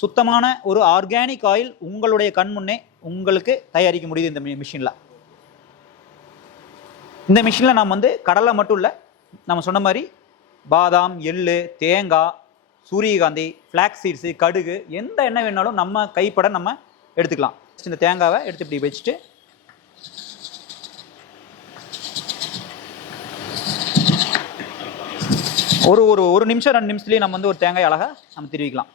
சுத்தமான ஒரு organic oil உங்களுடைய கண் முன்னே உங்களுக்கு தயாரிக்க முடியுது இந்த மிஷினில். இந்த மிஷினில் நம்ம வந்து கடலை மட்டும் இல்லை, நம்ம சொன்ன மாதிரி பாதாம், எள்ளு, தேங்காய், சூரியகாந்தி, ஃப்ளாக்ஸ் சீட்ஸு, கடுகு, எந்த எண்ணெய் வேணாலும் நம்ம கைப்பட நம்ம எடுத்துக்கலாம். இந்த தேங்காவை எடுத்து இப்படி வச்சுட்டு ஒரு ஒரு ஒரு நிமிஷம் 2 நிமிஷத்துலேயே நம்ம வந்து ஒரு தேங்காய் அழகாக நம்ம திருவிக்கலாம்.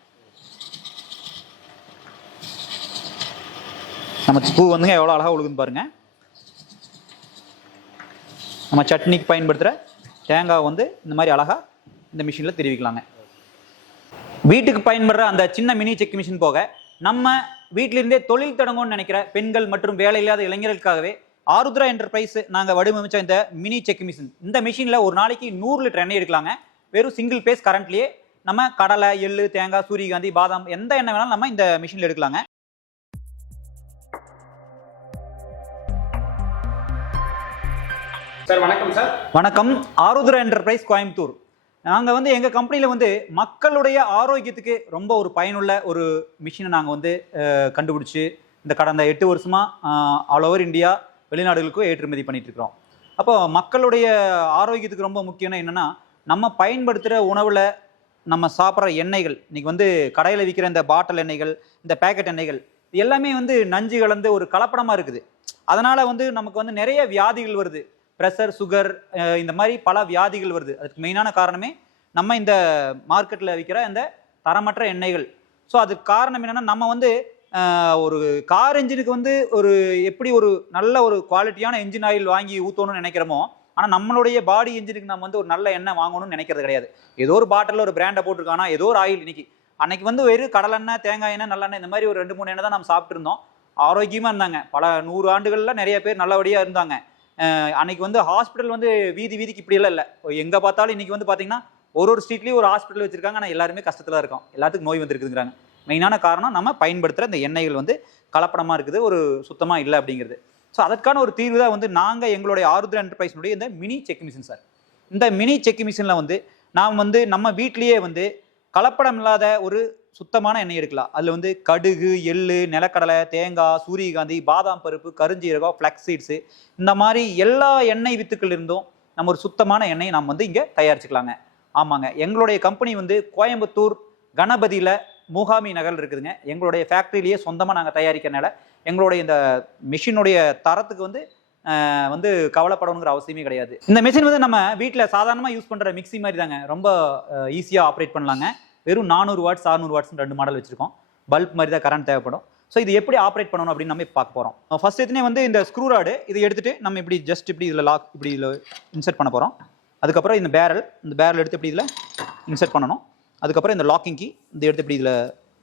நம்ம பூ வந்துங்க எவ்வளோ அழகாக உழுகுன்னு பாருங்கள். நம்ம சட்னிக்கு பயன்படுத்துகிற தேங்காய் வந்து இந்த மாதிரி அழகாக இந்த மிஷினில் திருவிக்கலாங்க. வீட்டுக்கு பயன்படுற அந்த சின்ன மினி செக் மிஷின் போக நம்ம வீட்டிலிருந்தே தொழில் தொடங்கும்னு நினைக்கிற பெண்கள் மற்றும் வேலை இல்லாத இளைஞர்களுக்காகவே ஆருத்ரா என்டர்பிரைஸ் நாங்கள் வடிவமைச்ச இந்த மினி செக் மிஷின். இந்த மிஷினில் ஒரு நாளைக்கு 100 லிட்டர் எண்ணெய் எடுக்கலாங்க. வெறும் சிங்கிள் பேஸ் கரண்ட்லேயே நம்ம கடலை, எள்ளு, தேங்காய், சூரியகாந்தி, பாதாம் எந்த எண்ணெய் வேணாலும் நம்ம இந்த மிஷினில் எடுக்கலாங்க. சார் வணக்கம். சார் வணக்கம். ஆருத்ரா என்டர்பிரைஸ் கோயம்புத்தூர். நாங்கள் வந்து எங்கள் கம்பெனியில் வந்து மக்களுடைய ஆரோக்கியத்துக்கு ரொம்ப ஒரு பயனுள்ள ஒரு மிஷினை நாங்கள் வந்து கண்டுபிடிச்சி இந்த கடந்த 8 வருஷமாக ஆல் ஓவர் இந்தியா வெளிநாடுகளுக்கும் ஏற்றுமதி பண்ணிட்டு இருக்கிறோம். அப்போ மக்களுடைய ஆரோக்கியத்துக்கு ரொம்ப முக்கியம் என்னென்னா, நம்ம பயன்படுத்துகிற உணவில் நம்ம சாப்பிட்ற எண்ணெய்கள், இன்றைக்கி வந்து கடையில் விற்கிற இந்த பாட்டில் எண்ணெய்கள், இந்த பேக்கெட் எண்ணெய்கள் எல்லாமே வந்து நஞ்சு கலந்து ஒரு கலப்படமாக இருக்குது. அதனால் வந்து நமக்கு வந்து நிறைய வியாதிகள் வருது. ப்ரெஷர், சுகர், இந்த மாதிரி பல வியாதிகள் வருது. அதுக்கு மெயினான காரணமே நம்ம இந்த மார்க்கெட்டில் விற்கிற இந்த தரமற்ற எண்ணெய்கள். ஸோ அதுக்கு காரணம் என்னென்னா, நம்ம வந்து ஒரு கார் என்ஜினுக்கு வந்து ஒரு எப்படி ஒரு நல்ல ஒரு குவாலிட்டியான என்ஜின் ஆயில் வாங்கி ஊற்றணும்னு நினைக்கிறோமோ, ஆனால் நம்மளுடைய பாடி என்ஜினுக்கு நம்ம வந்து ஒரு நல்ல எண்ணெய் வாங்கணும்னு நினைக்கிறது கிடையாது. ஏதோ ஒரு பாட்டில் ஒரு பிராண்டை போட்டிருக்கானா, ஏதோ ஒரு ஆயில். அன்னைக்கு வந்து வெறும் கடலெண்ணெய், தேங்காய் எண்ணெய், நல்லெண்ணெய், இந்த மாதிரி ஒரு 2-3 எண்ணெய் தான் நம்ம சாப்பிட்டு இருந்தோம். ஆரோக்கியமாக இருந்தாங்க. பல 100 ஆண்டுகளில் நிறைய பேர் நல்லபடியாக இருந்தாங்க. அன்னைக்கு வந்து ஹாஸ்பிட்டல் வந்து வீதிக்கு இப்படியெல்லாம் இல்லை. எங்கே பார்த்தாலும் இன்றைக்கி வந்து பார்த்தீங்கன்னா ஒரு ஸ்ட்ரீட்லேயும் ஒரு ஹாஸ்பிட்டல் வச்சுருக்காங்க. ஆனால் எல்லாருமே கஷ்டத்தில் இருக்கோம். எல்லாத்துக்கும் நோய் வந்துருக்குதுங்கிறாங்க. மெயினான காரணம் நம்ம பயன்படுத்துகிற இந்த எண்ணெய்கள் வந்து கலப்படமாக இருக்குது, ஒரு சுத்தமாக இல்லை அப்படிங்கிறது. ஸோ அதற்கான ஒரு தீர்வு தான் வந்து நாங்கள் எங்களுடைய ஆருத்ரா என்டர்பிரைஸினுடைய இந்த மினி செக் மிஷின் சார். இந்த மினி செக் மிஷினில் வந்து நாம் வந்து நம்ம வீட்லேயே வந்து கலப்படம் இல்லாத ஒரு சுத்தமான எண்ணெய் எடுக்கலாம். அதில் வந்து கடுகு, எள்ளு, நிலக்கடலை, தேங்காய், சூரியகாந்தி, பாதாம் பருப்பு, கருஞ்சீரகம், ஃப்ளக்ஸ் சீட்ஸு, இந்த மாதிரி எல்லா எண்ணெய் வித்துக்கள் இருந்தும் நம்ம ஒரு சுத்தமான எண்ணெய் நம்ம வந்து இங்கே தயாரிச்சுக்கலாங்க. ஆமாங்க, எங்களுடைய கம்பெனி வந்து கோயம்புத்தூர் கணபதியில் மூகாமி நகர் இருக்குதுங்க. எங்களுடைய ஃபேக்ட்ரியிலேயே சொந்தமாக நாங்கள் தயாரிக்கிறனால எங்களுடைய இந்த மிஷினுடைய தரத்துக்கு வந்து கவலைப்படணுங்கிற அவசியமே கிடையாது. இந்த மிஷின் வந்து நம்ம வீட்டில் சாதாரணமாக யூஸ் பண்ணுற மிக்சி மாதிரி தாங்க. ரொம்ப ஈஸியாக ஆப்ரேட் பண்ணலாங்க. வெறும் 400 வாட்ஸ் 600 வாட்ஸ் 2 மாடல் வச்சுருக்கோம். பல்ப் மாதிரி தான் கரண்ட் தேவைப்படும். ஸோ இது எப்படி ஆப்ரேட் பண்ணணும் அப்படின்னு நம்ம பார்க்க போகிறோம். ஃபர்ஸ்ட் எதுனே வந்து இந்த ஸ்க்ரூ ராடு இதை எடுத்துகிட்டு நம்ம இப்படி ஜஸ்ட் இப்படி இதில் லாக் இப்படி இதில் இன்சர்ட் பண்ண போகிறோம். அதுக்கப்புறம் இந்த பேரல் எடுத்து இப்படி இதில் இன்சர்ட் பண்ணணும். அதுக்கப்புறம் இந்த லாக்கிங் கீ இந்த எடுத்து இப்படி இதில்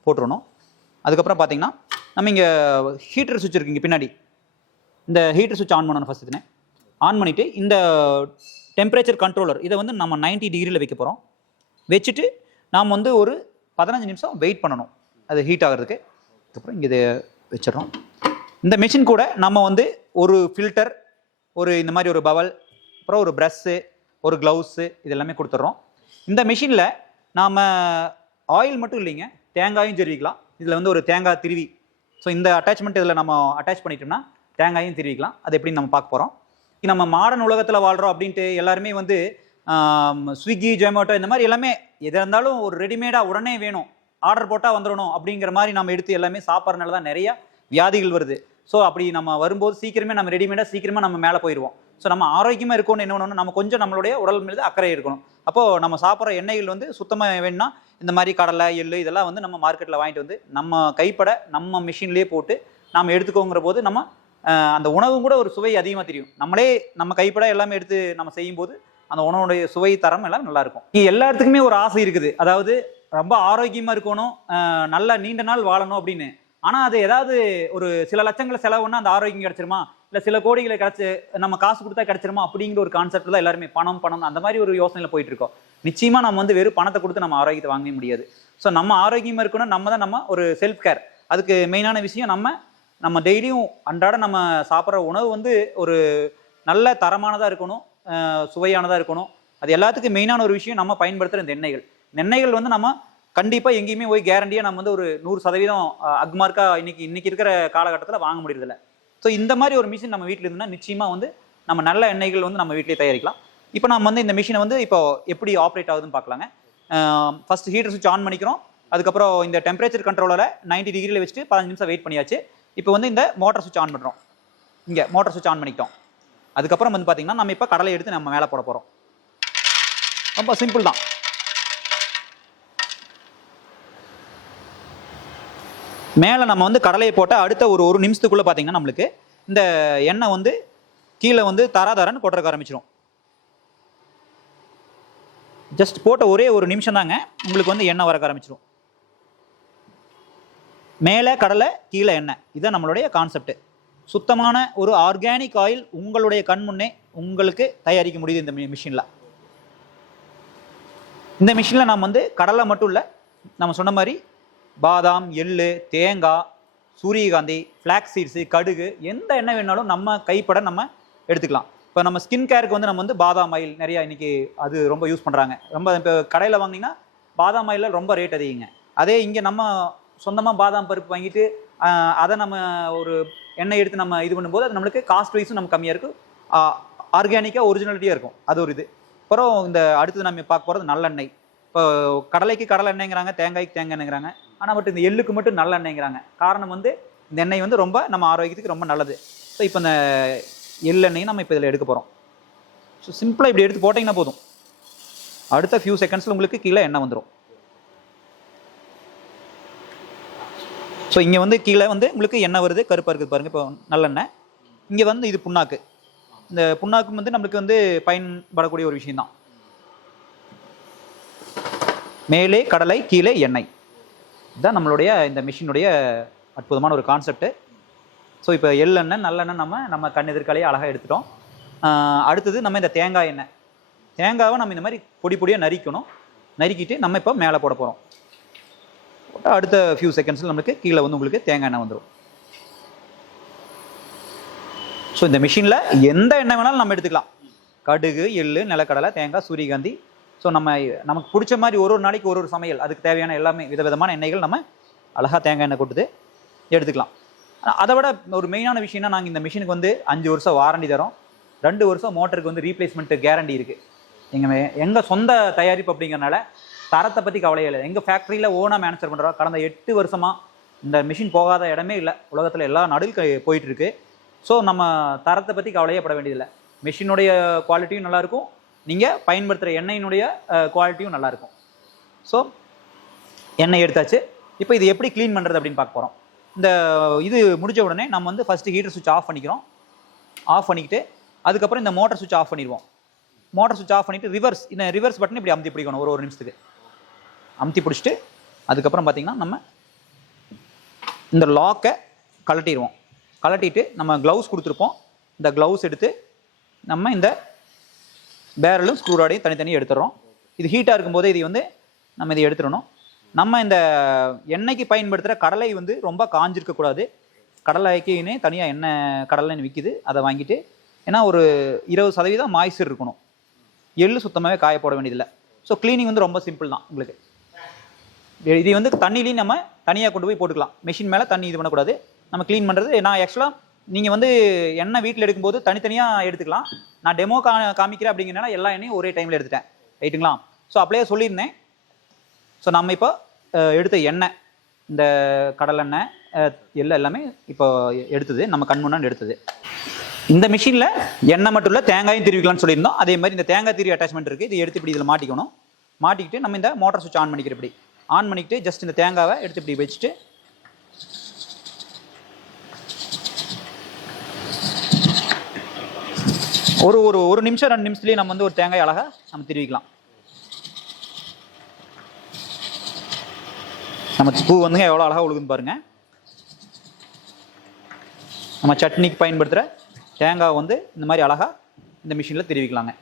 போட்டுருணும். அதுக்கப்புறம் பார்த்தீங்கன்னா நம்ம இங்கே ஹீட்டர் சுவிட்ச் இருக்குங்க பின்னாடி. இந்த ஹீட்டர் சுவிட்ச் ஆன் பண்ணணும். ஃபர்ஸ்ட் இதுனே ஆன் பண்ணிவிட்டு இந்த டெம்பரேச்சர் கண்ட்ரோலர் இதை வந்து நம்ம 90 டிகிரியில் வைக்க போகிறோம். வச்சுட்டு நாம் வந்து ஒரு 15 நிமிஷம் வெயிட் பண்ணணும் அது ஹீட் ஆகிறதுக்கு. அதுக்கப்புறம் இங்கே இதை வச்சிடறோம். இந்த மிஷின் கூட நம்ம வந்து ஒரு ஃபில்டர், ஒரு இந்த மாதிரி ஒரு பவல், அப்புறம் ஒரு ப்ரஷ்ஷு, ஒரு க்ளவுஸு, இது எல்லாமே கொடுத்துட்றோம். இந்த மிஷினில் நாம் ஆயில் மட்டும் இல்லைங்க, தேங்காயும் திருவிக்கலாம். இதில் வந்து ஒரு தேங்காய் திருவி, ஸோ இந்த அட்டாச்மெண்ட் இதில் நம்ம அட்டாச் பண்ணிட்டோம்னா தேங்காயும் திருவிக்கலாம். அது எப்படின்னு நம்ம பார்க்க போகிறோம். நம்ம மாடர்ன் உலகத்தில் வாழ்கிறோம் அப்படின்ட்டு எல்லாருமே வந்து ஸ்விக்கி, ஜொமேட்டோ இந்த மாதிரி எல்லாமே எதாக இருந்தாலும் ஒரு ரெடிமேடாக உடனே வேணும், ஆர்டர் போட்டால் வந்துடணும் அப்படிங்கிற மாதிரி நம்ம எடுத்து எல்லாமே சாப்பிட்றதுனால தான் நிறையா வியாதிகள் வருது. ஸோ அப்படி நம்ம வரும்போது சீக்கிரமே நம்ம ரெடிமேடாக சீக்கிரமாக நம்ம மேலே போயிடுவோம். ஸோ நம்ம ஆரோக்கியமாக இருக்கணும்னு என்ன பண்ணணும், நம்ம கொஞ்சம் நம்மளுடைய உடல் மீது அக்கறை இருக்கணும். அப்போது நம்ம சாப்பிட்ற எண்ணெய்கள் வந்து சுத்தமாக வேணும்னா இந்த மாதிரி கடலை, எள்ளு இதெல்லாம் வந்து நம்ம மார்க்கெட்டில் வாங்கிட்டு வந்து நம்ம கைப்பட நம்ம மிஷின்லேயே போட்டு நாம் எடுத்துக்கோங்கிற போது நம்ம அந்த உணவும் கூட ஒரு சுவை அதிகமாக தெரியும். நம்மளே நம்ம கைப்பட எல்லாமே எடுத்து நம்ம செய்யும்போது அந்த உணவுடைய சுவை தரம் எல்லாம் நல்லாயிருக்கும். எல்லாத்துக்குமே ஒரு ஆசை இருக்குது, அதாவது ரொம்ப ஆரோக்கியமாக இருக்கணும், நல்ல நீண்ட நாள் வாழணும் அப்படின்னு. ஆனால் அது ஏதாவது ஒரு சில லட்சங்களை செலவுன்னா அந்த ஆரோக்கியம் கிடச்சிருமா, இல்லை சில கோடிகளை கிடச்சி நம்ம காசு கொடுத்தா கிடச்சிருமா அப்படிங்கிற ஒரு கான்செப்ட் தான் எல்லாருமே பணம் அந்த மாதிரி ஒரு யோசனையில் போயிட்டு இருக்கோம். நிச்சயமாக நம்ம வந்து வெறும் பணத்தை கொடுத்து நம்ம ஆரோக்கியத்தை வாங்க முடியாது. ஸோ நம்ம ஆரோக்கியமாக இருக்கணும், நம்ம ஒரு செல்ஃப் கேர். அதுக்கு மெயினான விஷயம் நம்ம டெய்லியும் அன்றாட நம்ம சாப்பிட்ற உணவு வந்து ஒரு நல்ல தரமானதாக இருக்கணும், சுவையானதாக இருக்கணும். அது எல்லாத்துக்கும் மெயினான ஒரு விஷயம் நம்ம பயன்படுத்துகிற இந்த எண்ணெய்கள் வந்து நம்ம கண்டிப்பாக எங்கேயுமே போய் கேரண்டியாக நம்ம வந்து ஒரு 100% அக்மார்க்கா இன்னைக்கு இருக்கிற காலகட்டத்தில் வாங்க முடியறதில்ல. ஸோ இந்த மாதிரி ஒரு மிஷின் நம்ம வீட்டில் இருந்துன்னா நிச்சயமாக வந்து நம்ம நல்ல எண்ணெய்கள் வந்து நம்ம வீட்டிலே தயாரிக்கலாம். இப்போ நம்ம வந்து இந்த மிஷினை வந்து இப்போ எப்படி ஆப்ரேட் ஆகுதுன்னு பார்க்கலாங்க. ஃபர்ஸ்ட் ஹீட்டர் சுவிட்ச் ஆன் பண்ணிக்கிறோம். அதுக்கப்புறம் இந்த டெம்பரேச்சர் கண்ட்ரோலரை 90 டிகிரியில் வச்சுட்டு 15 நிமிஷம் வெயிட் பண்ணியாச்சு. இப்போ வந்து இந்த மோட்டர் சுவிட்ச் ஆன் பண்ணுறோம். இங்கே மோட்டர் சுவிட்ச் ஆன் பண்ணிக்கிட்டோம். அதுக்கப்புறம் வந்து பார்த்தீங்கன்னா நம்ம இப்போ கடலை எடுத்து நம்ம மேலே போட போகிறோம். ரொம்ப சிம்பிள் தான். மேலே நம்ம வந்து கடலையை போட்டால் அடுத்த ஒரு நிமிஷத்துக்குள்ளே பார்த்தீங்கன்னா நம்மளுக்கு இந்த எண்ணெய் வந்து கீழே வந்து தராதரன்னு கொட்டுறக்க ஆரம்பிச்சிடும். ஜஸ்ட் போட்ட ஒரே ஒரு நிமிஷம் தாங்க உங்களுக்கு வந்து எண்ணெய் வரக்க ஆரம்பிச்சிடும். மேலே கடலை கீழே எண்ணெய், இதுதான் நம்மளுடைய கான்செப்ட். சுத்தமான ஒரு ஆர்கானிக் ஆயில் உங்களுடைய கண் முன்னே உங்களுக்கு தயாரிக்க முடியுது இந்த மிஷினில். இந்த மிஷினில் நம்ம வந்து கடலை மட்டும் இல்லை, நம்ம சொன்ன மாதிரி பாதாம், எள்ளு, தேங்காய், சூரியகாந்தி, ஃப்ளாக்ஸ் சீட்ஸு, கடுகு, எந்த எண்ணெய் வேணாலும் நம்ம கைப்பட நம்ம எடுத்துக்கலாம். இப்போ நம்ம ஸ்கின் கேருக்கு வந்து நம்ம வந்து பாதாம் ஆயில் நிறையா இன்றைக்கி அது ரொம்ப யூஸ் பண்ணுறாங்க. ரொம்ப இப்போ கடையில் வாங்கினீங்கன்னா பாதாம் ஆயிலில் ரொம்ப ரேட் அதிகங்க. அதே இங்கே நம்ம சொந்தமாக பாதாம் பருப்பு வாங்கிட்டு அதை நம்ம ஒரு எண்ணெய் எடுத்து நம்ம இது பண்ணும்போது அது நம்மளுக்கு காஸ்ட் வைஸும் நம்ம கம்மியாக இருக்கும், ஆர்கானிக்காக ஒரிஜினாலிட்டியாக இருக்கும். அது ஒரு இது. அப்புறம் இந்த அடுத்தது நம்ம பார்க்க போகிறது நல்லெண்ணெய். இப்போ கடலைக்கு கடலை எண்ணெய்ங்கிறாங்க, தேங்காய்க்கு தேங்காய் எண்ணெய்ங்கிறாங்க. ஆனால் மட்டும் இந்த எள்ளுக்கு மட்டும் நல்ல எண்ணெய்ங்கிறாங்க. காரணம் வந்து இந்த எண்ணெய் வந்து ரொம்ப நம்ம ஆரோக்கியத்துக்கு ரொம்ப நல்லது. ஸோ இப்போ இந்த எள்ளெண்ணெய் நம்ம இப்போ இதில் எடுக்க போகிறோம். ஸோ சிம்பிளாக இப்படி எடுத்து போட்டிங்கன்னா போதும், அடுத்த ஃபியூ செகண்ட்ஸில் உங்களுக்கு கீழே எண்ணெய் வந்துடும். ஸோ இங்கே வந்து கீழே வந்து உங்களுக்கு எண்ணெய் வருது, கருப்பாக இருக்குது பாருங்கள். இப்போ நல்லெண்ணெய். இங்கே வந்து இது புண்ணாக்கு. இந்த புண்ணாக்கு வந்து நம்மளுக்கு வந்து பயன்படக்கூடிய ஒரு விஷயம்தான். மேலே கடலை கீழே எண்ணெய், இதுதான் நம்மளுடைய இந்த மிஷினுடைய அற்புதமான ஒரு கான்செப்ட். ஸோ இப்போ எள்ளெண்ணெய் நல்லெண்ணெய் நம்ம கண் எதிர்காலையே அழகாக எடுத்துட்டோம். அடுத்தது நம்ம இந்த தேங்காய் எண்ணெய். தேங்காவை நம்ம இந்த மாதிரி பொடி பொடியாக நறுக்கணும். நறுக்கிட்டு நம்ம இப்போ மேலே போட போகிறோம். அடுத்த ஃபியூ செகண்ட்ஸில் நம்மளுக்கு கீழே வந்து உங்களுக்கு தேங்காய் எண்ணெய் வந்துடும். ஸோ இந்த மிஷினில் எந்த எண்ணெய் வேணாலும் நம்ம எடுத்துக்கலாம். கடுகு, எள்ளு, நிலக்கடலை, தேங்காய், சூரியகாந்தி. ஸோ நமக்கு பிடிச்ச மாதிரி ஒரு நாளைக்கு ஒரு சமையல் அதுக்கு தேவையான எல்லாமே விதவிதமான எண்ணெய்கள் நம்ம அழகாக தேங்காய் எண்ணெய் கொட்டுது எடுத்துக்கலாம். அதை விட ஒரு மெயினான விஷயம்னா, நாங்கள் இந்த மிஷினுக்கு வந்து 5 வருஷம் வாரண்டி தரோம். 2 வருஷம் மோட்டருக்கு வந்து ரீப்ளேஸ்மெண்ட் கேரண்டி இருக்குது. எங்கள் சொந்த தயாரிப்பு அப்படிங்கிறனால தரத்தை பற்றி கவலையே இல்லை. எங்கள் ஃபேக்ட்ரியில் ஓனாக மேனுஃபேக்சர் பண்ணுறோம். கடந்த 8 வருஷமாக இந்த மிஷின் போகாத இடமே இல்லை. உலகத்தில் எல்லா நாடுகளும் போயிட்டுருக்கு. ஸோ நம்ம தரத்தை பற்றி கவலையே பட வேண்டியதில்லை. மிஷினுடைய குவாலிட்டியும் நல்லாயிருக்கும், நீங்கள் பயன்படுத்துகிற எண்ணெயினுடைய குவாலிட்டியும் நல்லாயிருக்கும். ஸோ எண்ணெய் எடுத்தாச்சு. இப்போ இது எப்படி க்ளீன் பண்ணுறது அப்படின்னு பார்க்க போகிறோம். இந்த இது முடிஞ்ச உடனே நம்ம வந்து ஃபஸ்ட்டு ஹீட்டர் சுவிட்ச் ஆஃப் பண்ணிக்கிறோம். ஆஃப் பண்ணிக்கிட்டு அதுக்கப்புறம் இந்த மோட்டர் சுவிட்ச் ஆஃப் பண்ணிடுவோம். மோட்டர் சுவிட்ச் ஆஃப் பண்ணிவிட்டு இந்த ரிவர்ஸ் பட்டன் இப்படி அமுத்தி பிடிக்கணும். ஒரு நிமிஷத்துக்கு அமுத்தி பிடிச்சிட்டு அதுக்கப்புறம் பார்த்திங்கன்னா நம்ம இந்த லாக்கை கழட்டிடுவோம். கழட்டிட்டு நம்ம க்ளவுஸ் கொடுத்துருப்போம். இந்த க்ளவுஸ் எடுத்து நம்ம இந்த பேரலும் ஸ்க்ரூராடையும் தனித்தனியாக எடுத்துடுறோம். இது ஹீட்டாக இருக்கும்போதே இதை வந்து நம்ம இதை எடுத்துடணும். நம்ம இந்த எண்ணெய்க்கு பயன்படுத்துகிற கடலை வந்து ரொம்ப காஞ்சிருக்கக்கூடாது. கடலைக்குன்னு தனியாக எண்ணெய் கடலைன்னு விற்கிது, அதை வாங்கிட்டு, ஏன்னா ஒரு 20% மாய்ஸ்சர் இருக்கணும். எள்ளு சுத்தமாகவே காய போட வேண்டியதில்லை. ஸோ க்ளீனிங் வந்து ரொம்ப சிம்பிள் தான் உங்களுக்கு. இது வந்து தண்ணிலையும் நம்ம தனியாக கொண்டு போய் போட்டுக்கலாம். மிஷின் மேலே தண்ணி இது பண்ணக்கூடாது. நம்ம க்ளீன் பண்ணுறது, நான் ஆக்சுவலாக நீங்கள் வந்து எண்ணெய் வீட்டில் எடுக்கும்போது தனித்தனியாக எடுத்துக்கலாம். நான் டெமோ காமிக்கிறேன் அப்படிங்கிறனால எல்லா எண்ணெயும் ஒரே டைமில் எடுத்துட்டேன். ரைட்டுங்களா? ஸோ அப்படியே சொல்லியிருந்தேன். ஸோ நம்ம இப்போ எடுத்த எண்ணெய், இந்த கடலெண்ணெய், எல்லாம் எல்லாமே இப்போ எடுத்தது, நம்ம கண் முன்னாடி எடுத்தது. இந்த மிஷினில் எண்ணெய் மட்டும் இல்லை, தேங்காயும் திருவிக்கலாம்னு சொல்லியிருந்தோம். அதே மாதிரி இந்த தேங்காய் திரி அட்டாச்மெண்ட் இருக்குது. இது எடுத்து இப்படி இதில் மாட்டிக்கணும். மாட்டிக்கிட்டு நம்ம இந்த மோட்டர் சுவிட்ச் ஆன் பண்ணிக்கிற இப்படி ஆன் பண்ணிக்கிட்டு ஜஸ்ட் இந்த தேங்காவை எடுத்து இப்படி வச்சுட்டு ஒரு நிமிஷம் 2 நிமிஷத்துலேயே நம்ம வந்து ஒரு தேங்காய் அழகாக நம்ம திருவிக்கலாம். நம்ம பூ வந்துங்க எவ்வளோ அழகாக உழுகுன்னு பாருங்கள். நம்ம சட்னிக்கு பயன்படுத்துகிற தேங்காய் வந்து இந்த மாதிரி அழகாக இந்த மிஷினில் திருவிக்கலாங்க.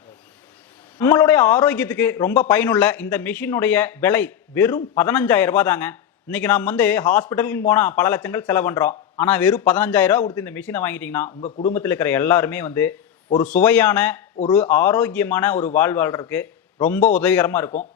நம்மளுடைய ஆரோக்கியத்துக்கு ரொம்ப பயனுள்ள இந்த மிஷினுடைய விலை வெறும் 15,000 ரூபா தாங்க. இன்றைக்கி நாம் வந்து ஹாஸ்பிட்டலுக்கு போனால் பல லட்சங்கள் செலவு பண்ணுறோம். ஆனால் வெறும் 15,000 ரூபா கொடுத்து இந்த மிஷினை வாங்கிட்டிங்கன்னா உங்கள் குடும்பத்தில் இருக்கிற எல்லாருமே வந்து ஒரு சுவையான, ஒரு ஆரோக்கியமான ஒரு வாழ்வாளருக்கு ரொம்ப உதவிகரமாக இருக்கும்.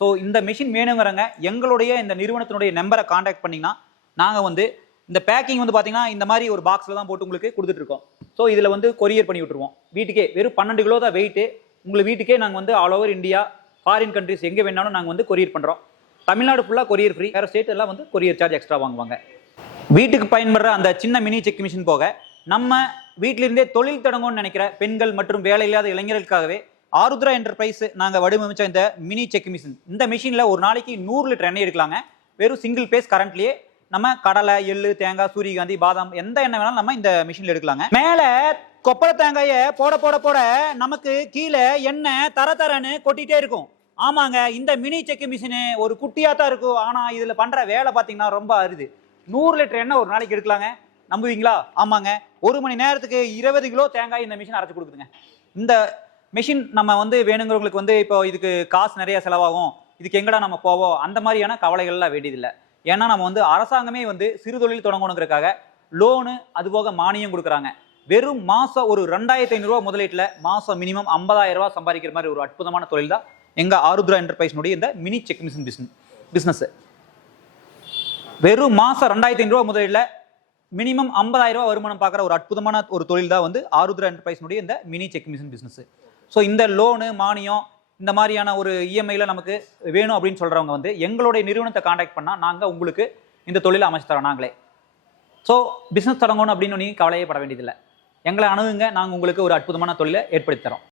ஸோ இந்த மிஷின் வேணுங்கிறங்க எங்களுடைய இந்த நிறுவனத்தினுடைய நம்பரை காண்டாக்ட் பண்ணிங்கன்னா நாங்கள் வந்து இந்த பேக்கிங் வந்து பார்த்தீங்கன்னா இந்த மாதிரி ஒரு பாக்ஸில் தான் போட்டு உங்களுக்கு கொடுத்துட்ருக்கோம். ஸோ இதில் வந்து கொரியர் பண்ணி விட்டுருவோம் வீட்டுக்கே. வெறும் 12 கிலோ தான் வெயிட்டு. உங்களுக்கு வீட்டுக்கே நாங்கள் வந்து all over India, foreign countries எங்கே வேணாலும் நாங்கள் வந்து கொரியர் பண்ணுறோம். தமிழ்நாடு ஃபுல்லாக கொரியர் ஃப்ரீ. வேறு ஸ்டேட் எல்லாம் வந்து கொரியர் சார்ஜ் எக்ஸ்ட்ரா வாங்குவாங்க. வீட்டுக்கு பயன்படுற அந்த சின்ன மினி செக் மிஷின் போக நம்ம வீட்டிலிருந்தே தொழில் தொடங்கும்னு நினைக்கிற பெண்கள் மற்றும் வேலை இல்லாத இளைஞர்களுக்காகவே ஆருத்ரா என்டர்பிரைஸ் நாங்கள் வடிவமைச்ச இந்த மினி செக் மிஷின். இந்த மிஷினில் ஒரு நாளைக்கு 100 லிட்டர் எண்ணெய் எடுக்கலாங்க. வெறும் சிங்கிள் பேஸ் கரண்ட்லேயே நம்ம கடலை, எள்ளு, தேங்காய், சூரியகாந்தி, பாதாம் எந்த எண்ணெய் வேணாலும் நம்ம இந்த மிஷினில் எடுக்கலாங்க. மேலே கொப்பரை தேங்காயை போட போட போட நமக்கு கீழே எண்ணெய் தரன்னு கொட்டிகிட்டே இருக்கும். ஆமாங்க, இந்த மினி செக் மிஷினு ஒரு குட்டியாக தான் இருக்கும். ஆனால் இதில் பண்ணுற வேலை பார்த்தீங்கன்னா ரொம்ப அரிது. 100 லிட்டர் எண்ணெய் ஒரு நாளைக்கு எடுக்கலாங்க. நம்புவீங்களா? ஆமாங்க, 1 மணி நேரத்துக்கு 20 கிலோ தேங்காய் இந்த மிஷின் அரைச்சி கொடுக்குதுங்க. இந்த மிஷின் நம்ம வந்து வேணுங்கிறவங்களுக்கு வந்து இப்போ இதுக்கு காசு நிறைய செலவாகும், இதுக்கு எங்கடா நம்ம போவோம், அந்த மாதிரியான கவலைகள்லாம் வேண்டியதில்லை. ஏன்னா நம்ம வந்து அரசாங்கமே வந்து சிறு தொழில் தொடங்கணுங்கிறதுக்காக லோனு அதுபோக மானியம் கொடுக்குறாங்க. வெறும் மாதம் ஒரு 2500 ரூபா முதலீட்டில் மாதம் மினிமம் 50,000 ரூபா சம்பாதிக்கிற மாதிரி ஒரு அற்புதமான தொழில் தான் எங்கள் ஆருத்ரா என்டர்பிரைஸ்னுடைய இந்த மினி செக் மிஷின் பிஸ்னஸ். வெறும் மாதம் 2500 ரூபா முதலீட்டில் மினிமம் 50,000 ரூபா வருமானம் பார்க்குற ஒரு அற்புதமான ஒரு தொழில் தான் வந்து ஆருத்ரா என்டர்பிரைஸ்னுடைய இந்த mini check machine business. So இந்த லோனு மானியம் இந்த மாதிரியான ஒரு இஎம்ஐயில் நமக்கு வேணும் அப்படின்னு சொல்கிறவங்க வந்து எங்களுடைய நிறுவனத்தை காண்டாக்ட் பண்ணால் நாங்கள் உங்களுக்கு இந்த தொழிலை அமைச்சு தரோம் நாங்களே. ஸோ பிஸ்னஸ் தொடங்கணும் அப்படின்னு நீங்கள் கவலையே பட வேண்டியதில்லை. எங்களை அணுகுங்க, நாங்கள் உங்களுக்கு ஒரு அற்புதமான தொழிலை ஏற்படுத்தி தரோம்.